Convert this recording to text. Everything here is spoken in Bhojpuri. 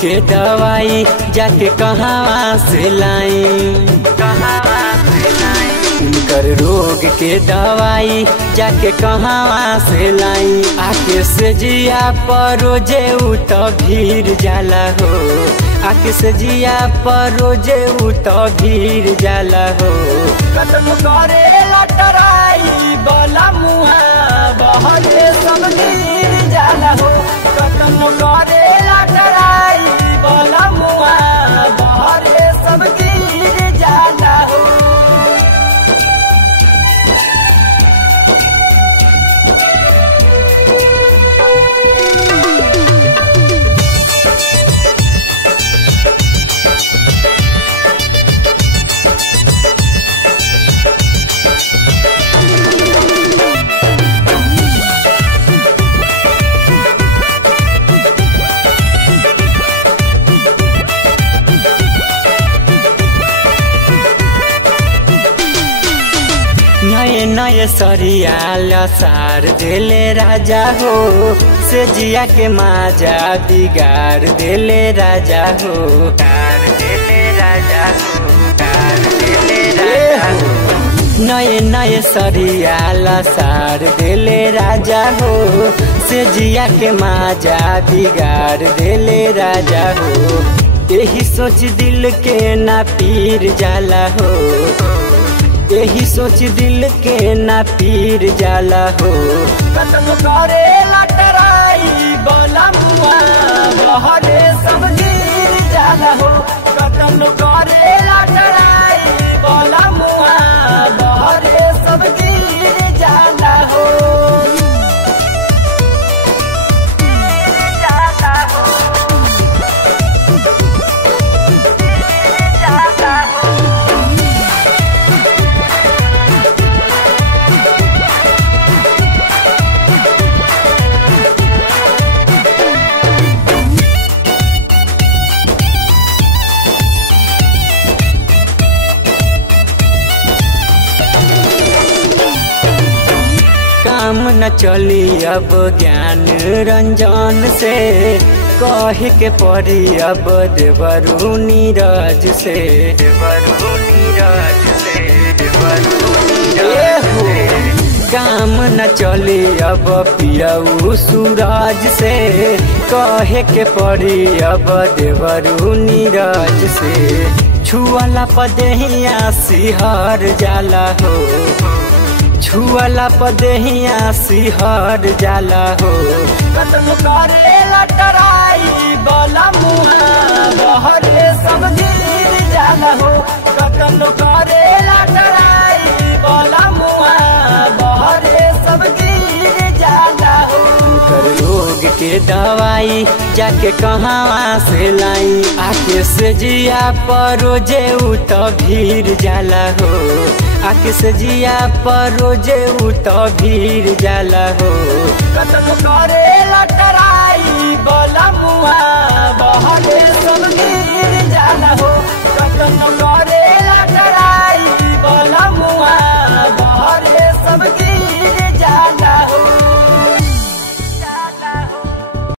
के दवाई जाके कहाँ से लाई, इनकर रोग के दवाई जाके कहाँ से लाई। आके से जिया पर रोजे उत भीड़ जाला हो, आके से जिया पर रोजे उत भीड़ जाला हो। कदम करे लटराई बला मुहा बहरे सब गिर जाला हो। कदम करे लटराई बला मुहा बहरे सब गिर जाला हो। नए नए सरियाल सार देले राजा हो, से जिया के माजा बिगाड़ देले राजा हो, नए नए सरियाल सार देले राजा हो, से जिया के माजा बिगाड़ देले राजा हो। यही सोच दिल के ना पीर जाला हो, यही सोच दिल के ना पीर जाला हो। कदम करे लटराई बला मुआ बहरे सब गिर जाला हो। कदम करे लटराई बला मुआ बहरे सब गिर जाला हो। काम न चली अब ज्ञान रंजन से, कहे के पड़ी अब देवरू नीरज से, काम न चली अब पियऊ सूरज से, कहे के पड़ी अब देवरू नीरज से। छुअला पदेहिया सिहर जाला हो, छुअला पदेहिया सिहर जाला हो। कदम करे लटराई बला मुहा बहरे सब गिर जाला हो। कदम करे लटराई बला मुहा बहरे सब गिर जाला हो। इनकर रोग के दवाई जाके कहाँ से लाई, आके से जिया पर रोजे उत भीड़ जाला हो, आके से जिया पर रोजे उत भीड़ जाला हो। कदम करे लटराई बला मुआ बहरे सब